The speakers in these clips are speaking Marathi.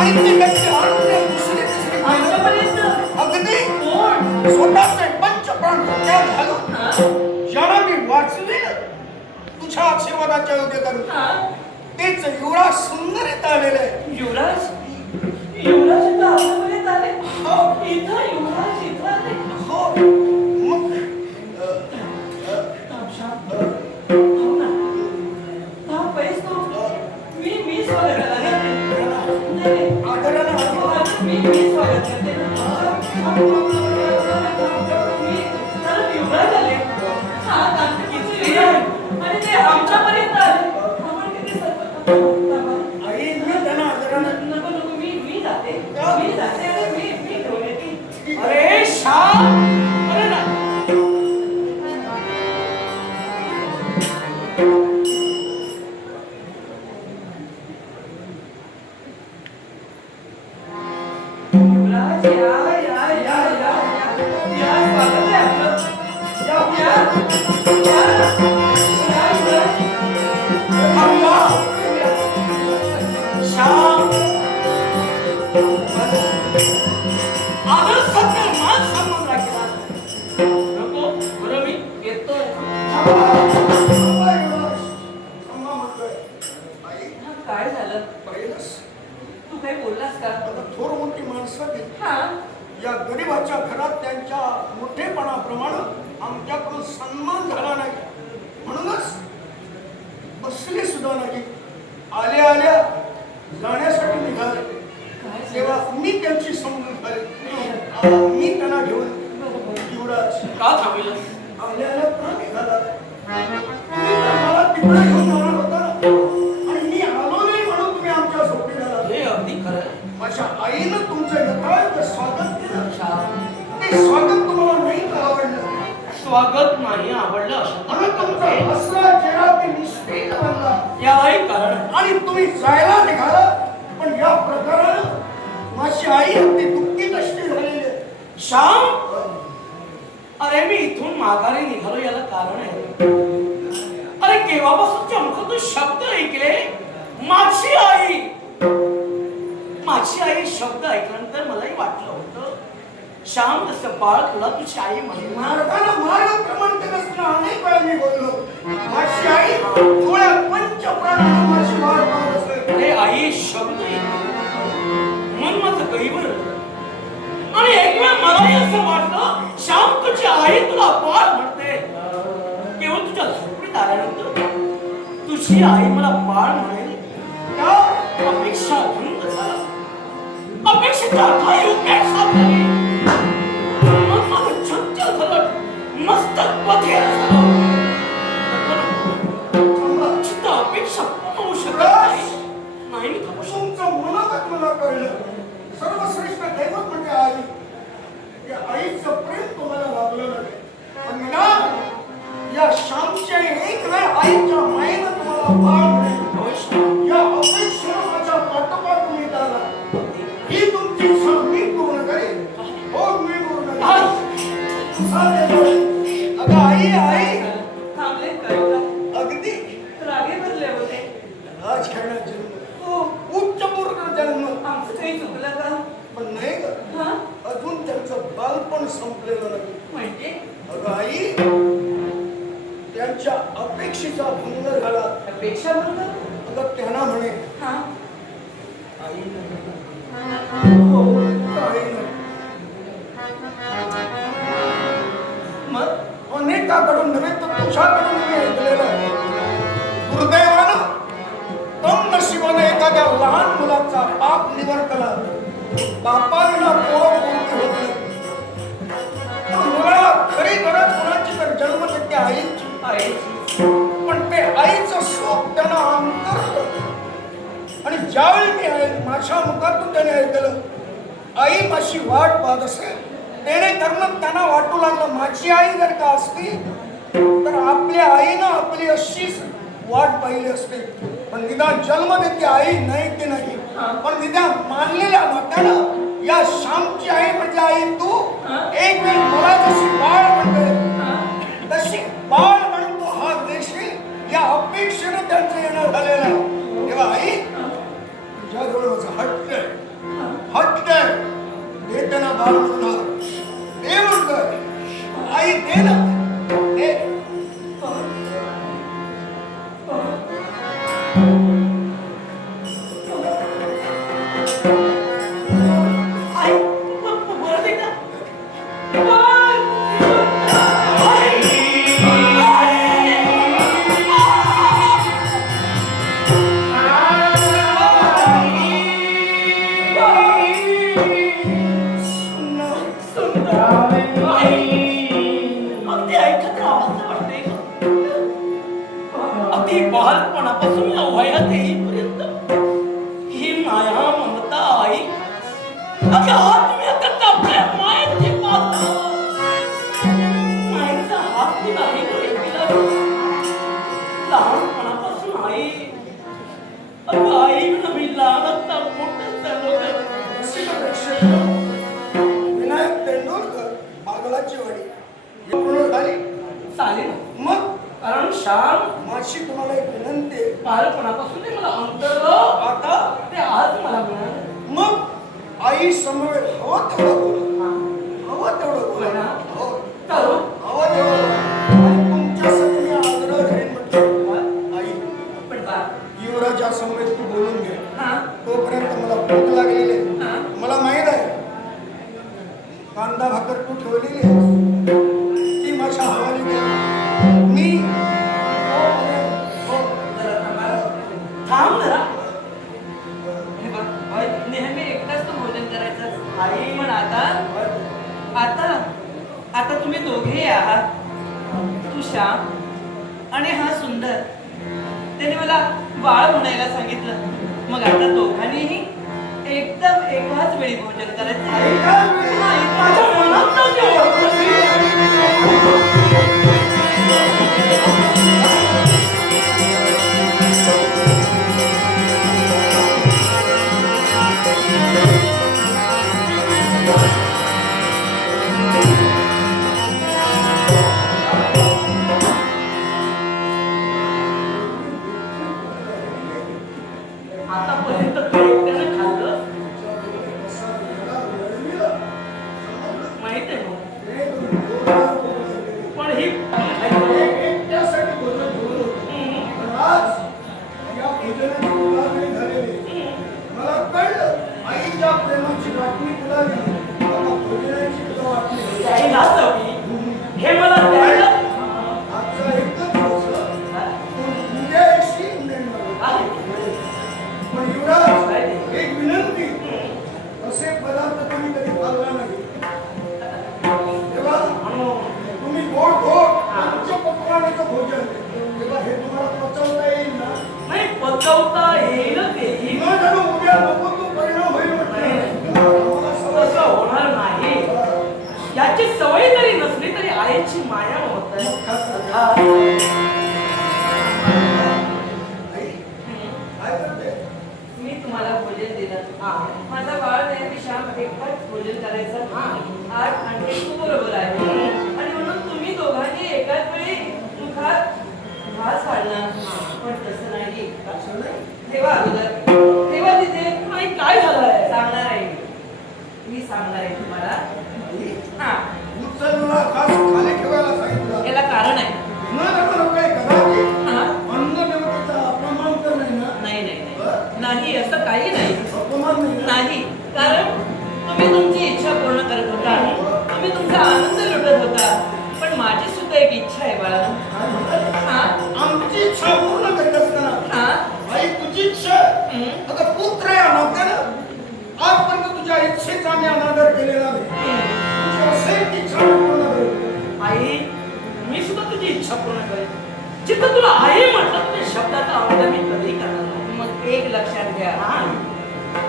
आणि ती व्यक्ती आणून दुसरी तिसरी आमच्यापर्यंत अगदी कोण? स्वतःचे पंचप्राण डोक्यात घालून ज्याला मी वाचवेल तुझ्या आशीर्वादाच्या योग्यता तेच युवराज सुंदर येत आलेले आहे. युवराज युवराज इथं आपल्यापर्यंत आले. इथं युवराज इथं आले. हो मग हो ना. हा पैस तो मी स्वागत करते. नाही, आदरानं मी स्वागत करते. मी युवराज आले. हा किती युवराज आणि ते आमच्यापर्यंत आले. आपण किती आई मी त्यांना आदरानं नको नको मी जाते मी घेऊन येते. अरे श्याम अरे ना युवराज या स्वागत आहे आपलं. या युवराज. थांबा श्याम आदर सत्कार मान सन्मान राखला नको बरं मी येतोय. काय झालं? तू काही बोललास का? थोर मोठी माणसं हा या गरीबाच्या घरात त्यांच्या मोठेपणाप्रमाणे आमच्याकडून सन्मान झाला नाही म्हणूनच बसले सुद्धा नाही आल्या आल्या जाण्यासाठी निघाले काय तेव्हा मी त्यांची समजून झाले मी त्यांना घेऊन युवराज का थांबलं? आल्या आल्या का निघाला तुम्ही तर मला तिकडे घेऊन जाणार होता आणि मी आलो नाही म्हणून तुम्ही आमच्या सोबती झाला. हे अगदी खरं आहे. माझ्या आईनं तुमचं यथार्थ स्वागत केलं श्याम, ते स्वागत तुम्हाला नाही का आवडलं स्वागत नाही आवडलं म्हणून तुमचा असं हसरा चेहरा ते निष्ठेत बनला यालाही कारण आहे. आणि तुम्ही जायला निघाला पण या प्रकारानं माझी आई अगदी दुःखी कष्टी झालेली आहे. श्याम, अरे मी इथून माघारी निघालो याला कारण आहे. अरे केव्हापासूनच्या मुखातून शब्द ऐकले माझी आई. माझी आई शब्द ऐकल्यानंतर मलाही वाटलं होतं श्याम तसं बाळ तुला तुझी आई म्हणेल ना. मार्गाला मार्ग क्रमांक नसताना अनेक वेळा मी बोललो माझी आई डोळ्या पंचप्राणानं माझी वाट पाहत असेल. अरे आई शब्द मन माझं गैबर आणि एक वेळ मलाही असं वाटलं श्याम तुझी आई तुला बाळ म्हणते. केवळ तुझ्या झोपडीत आल्यानंतर तुझी आई मला बाळ म्हणेल त्या अपेक्षा भंग झाला. अपेक्षेच्या काही उपेक्षा झाली. मग माझं चंचल झालं मस्तक बधीर झालं. चित्त अपेक्षा पूर्ण होऊ शकत नाही मी थांबू शकतो. तुमचं मनोगत मला कळलं. सर्वश्रेष्ठ दैवत म्हणजे आई. या आईचं प्रेम तुम्हाला लाभलं नाही पण निदान या श्यामच्या एक वेळ आईच्या मायेनं तुम्हाला बाळ मिळेल या अपेक्षेनं माझ्या पाठोपाठ तुम्ही आला. ही तुमची इच्छा मी पूर्ण करेन. हो मी पूर्ण करेन. अगं आई आई थांबले का? अगदी रागे भरले होते. राजकारणात जन्म हो, उच्च पूर्ण जन्म आमचं काही चुकलं का? पण नाही का हा? अजून त्यांचं बालपण संपलेलं नाही. म्हणजे अगं आई त्यांच्या अपेक्षेचा भंग झाला. अपेक्षा बंद? अगं त्यांना म्हणे हा? आई हो. मग अनेकाकडून नव्हे तर तुझ्याकडून मी ऐकलेलं आहे. दुर्दैवानं तम नशिबाने एखाद्या लहान मुलाचा पाप निवर्तला. बापाला पोरं पूर्ण होत नाही. मुलाला खरी गरज कोणाची तर जन्म देते आईची. पण ते आईचं शोक त्यांना अंतर आणि ज्यावेळी मी माझ्या मुखातून त्याने ऐकलं आई माझी वाट पाहत असेल तेणे करणं त्यांना वाटू लागलं माझी आई जर का असती तर आपल्या आईनं आपली अशीच वाट पाहिली असते. पण निदान जन्म देते आई नाही ते नाही पण निदान मानलेल्या नात्यानं या श्यामची आई म्हणजे आई तू एक वेळ मला जशी बाळ म्हणते तशी बाळ म्हणतो हा देशी या अपेक्षेने त्यांचं येणं झालेलं आहे. तेव्हा आई तुझ्याजवळ माझा हट्ट आहे. आई, परत एकदा. अगदी ऐकत राहावंसं वाटतंय गं. अगदी बालपणापासून या वयात येईपर्यंत ही माया ममता आई अगदी आत्मीयतेत आपल्या मायेची पातळ. मायेचा हात मी नाही केला. लहानपणापासून आई अगं आई नवी लहानता मोठं झालो गं. विनायक तेंडुलकर बागलाची वाडी हे पूर्ण झाली. चालेल मग कारण श्याम माझी तुम्हाला एक विनंती आहे. बालपणापासून ते मला अंतरलं आता ते आज मला मिळालं. मग आई समवेत हवं तेवढं बोला, हवं तेवढं बोला. बोला. हो, चालू हवं तेवढं बोला. आणि तुमच्यासाठी मी आग्रह करेन म्हटलं आई पण बा युवराजा समवेत तू बोलून घे. हा तोपर्यंत मला भूक लागलेली आहे. हा मला माहित आहे कांदा भाकर तू ठेवलेली आहे ती माझ्या हवाली दे. मी हो, जरा थांबा. थांब जरा. हे बघ, नेहमी एकटाच तू भोजन करायचं आई पण आता आता आता तुम्ही दोघेही आहात. तू श्याम आणि हा सुंदर. त्याने मला बाळ म्हणायला सांगितलं. मग आता दोघांनीही एकदम एकाच वेळी भोजन करायचं. एकाच वेळी? हा, माझ्या मनात नव्हती ओळख. आतापर्यंत तू एकट्यानं खाल्लं माहित आहे मग. पण ही एकट्यासाठी भोजन ठेवलं होतं. पण आज या भोजनाची उलाढाल झालेली. मला कळलं आईच्या प्रेमाची वाटणी तुला दिली. आता भोजनाची तुला वाटणी. द्यायला हवी. हे मला द्यायला आजचा एकच दिवस पण उद्या येशील इंग्लंडमध्ये. आहे. पण युवराज एक विनंती असे पदार्थ तुम्ही कधी खाल्ला नाही. तेव्हा तुम्ही गोड गोड पंचपक्वान्नाचं भोजन तेव्हा हे तुम्हाला पचवता येईल ना. नाही पचवता येईल तेही. न जणू उद्या नको तो परिणाम होईल म्हटलं. तसं होणार नाही. याची सवय जरी नसली तरी आईची माया होत काय करते? मी तुम्हाला भोजन दिलं. माझा बाळ नेहमी श्याम एकटाच भोजन करायचं. आज आणखी खूप बरोबर आहे. आणि म्हणून तुम्ही दोघांनी एकाच वेळी मुखात घास घालणार. पण तसं नाही. ठेवा अगोदर. ठेवा तिथे. नाही काय झालंय. सांगणार आहे मी सांगणार आहे तुम्हाला. हा मुसलला खास खाली ठेवायला सांगितलं. याला कारण आहे. न जणू काही कदाचित हा? अन्न देवतेचा अपमान तर नाही ना. नाही नाही नाही नाही असं काही नाही. अपमान नाही ना? नाही. कारण तुम्ही तुमची इच्छा पूर्ण करत होता. तुम्ही तुमचा आनंद लुटत होता. पण माझी सुद्धा एक इच्छा आहे बाळा. काय म्हणतात? हा आमची इच्छा पूर्ण करीत असताना हा आई तुझी इच्छा आता पुत्र या नात्यानं आजपर्यंत तुझ्या इच्छेचा मी अनादर केलेला नाही. तुझी असेल ती इच्छा मी पूर्ण करेन. आई मी सुद्धा तुझी इच्छा पूर्ण करेन. जिथं तुला आई म्हटलं तुझ्या शब्दाचा अवलंब मी कधी करणार नाही. मग एक लक्षात घ्या. हा.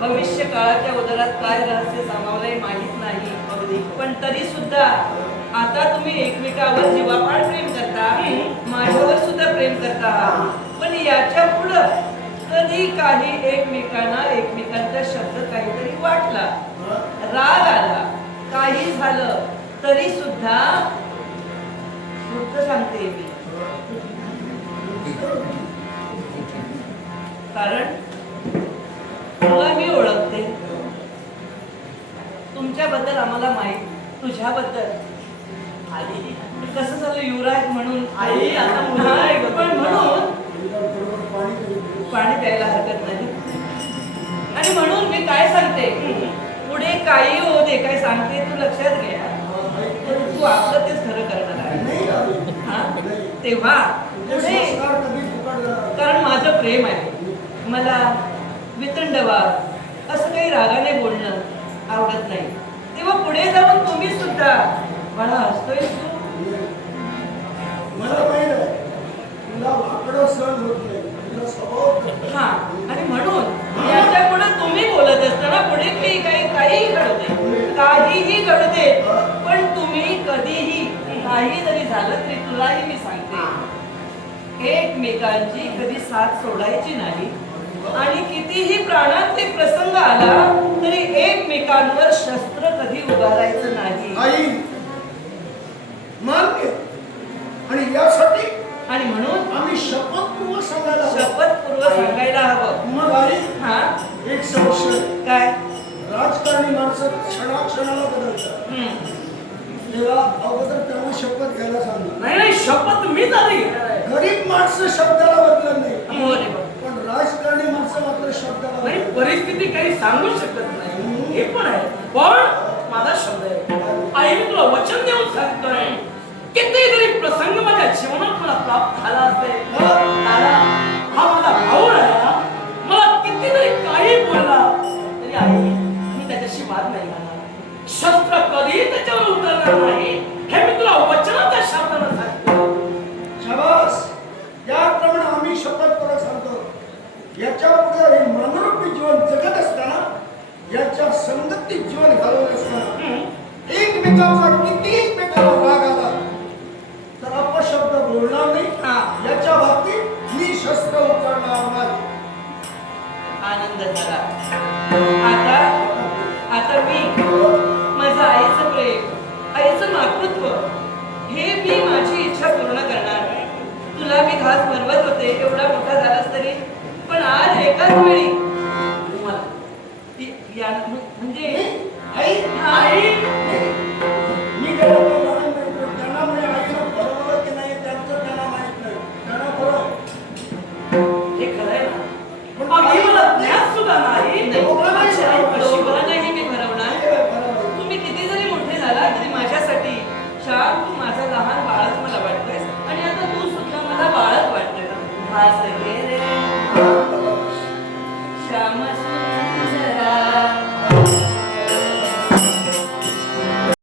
भविष्य काळाच्या उदरात काय रहस्य सामावलंय माहित नाही. अगदी. पण तरी सुद्धा आता तुम्ही एकमेकावर जीवापाड प्रेम करता. माझ्यावर सुद्धा प्रेम करता. पण याच्या पुढं कधी काही एकमेकांना एकमेकांचा शब्द काहीतरी वाटला, राग आला, काही झालं तरी सुद्धा वृत्त सांगते मी. कारण तुला मी ओळखते. तुमच्याबद्दल आम्हाला माहित. तुझ्याबद्दल आई कसं झालं युवराज म्हणून आई आता मुलगा आहे गं. पण म्हणून बरोबर पाणी करीत. पाणी प्यायला हरकत नाही. आणि म्हणून मी काय सांगते, पुढे काही हो दे, काय सांगते तू लक्षात घे. तू आपलं तेच खरं करणार आहे नाही आई. हा? तेव्हा तुझे पुढे, संस्कार कधी फुकट कारण माझं प्रेम आहे, मला वितंडवाद असं काही रागाने बोलणं आवडत नाही. तेव्हा पुढे जाऊन तुम्ही सुद्धा मला हसतोय तू. मला माहित आहे तुला वाकडं सहन होत नाही, तुला स्वभाव हा, आणि म्हणून याच्या पुढे तुम्ही बोलत असताना पुढे काहीही घडू दे, काहीही घडू दे, पण तुम्ही कधीही काही जरी झालं तरी तुलाही मी सांगते, एकमेकांची कधी साथ सोडायची नाही. आणि कितीही प्राणांचे प्रसंग आला तरी एकमेकांवर शस्त्र कधी उभारायचं नाही. आई मान्य. आणि यासाठी आणि म्हणून आम्ही शपथपूर्वक सांगायला हवं. शपथपूर्वक सांगायला हवं. मग आई हा, एक संशय, काय? राजकारणी माणसं क्षणाक्षणाला बदलतात. तेव्हा अगोदर त्यांना शपथ घ्यायला सांगा. नाही नाही, शपथ मीच आधी घेणार आहे. गरीब माणसं शब्दाला बदलत नाही, हो रे बाबा. पण राजकारणी माणसं मात्र शब्दाला नाही, बदलतात. परिस्थिती काही सांगू शकत नाही, हे पण आहे. पण माझा शब्द आहे, आई मी तुला वचन देऊन सांगतोय, कितीतरी प्रसंग माझ्या जीवनात मला प्राप्त झाला असेल, दादा हा माझा भाऊ राहिला, मला कितीतरी काही बोलला तरी आई मी त्याच्याशी वाद नाही घालणार, शस्त्र कधीही त्याच्यावर उतरणार नाही, हे मी तुला वचनाच्या शब्दानं सांगतो. शाबास. याप्रमाणे आम्ही शपथ करून सांगतो, याच्या पुढे हे मानरूपी जीवन जगत असताना, याच्या संगतीत जीवन घालवत असताना, एकमेकांचा किती एकमेकाला राग आला तर अपशब्द बोलणार नाही. याच्या बाबतीत मी शस्त्र उचलणार नाही. आनंद झाला. आता मी माझं आईचं प्रेम, आईचं मातृत्व, हे मी माझी इच्छा पूर्ण करणार. तुला मी घास भरवत होते, एवढा मोठा झालास तरी, पण आज एकाच वेळी मला म्हणजे आई आई मी त्यांना म्हणजे आईला बरोबर की नाही त्यांचं त्यांना माहित नाही. त्यांना बरोबर हे खरं आहे ना, पण अगदी मला ज्ञान सुद्धा नाही. माझी आई दोघांनाही मी भरवणार. तुम्ही किती जरी मोठे झाला तरी माझ्यासाठी श्याम तू माझा लहान बाळच मला वाटतोय, आणि आता तू सुद्धा मला बाळच वाटतोय. घास घे रे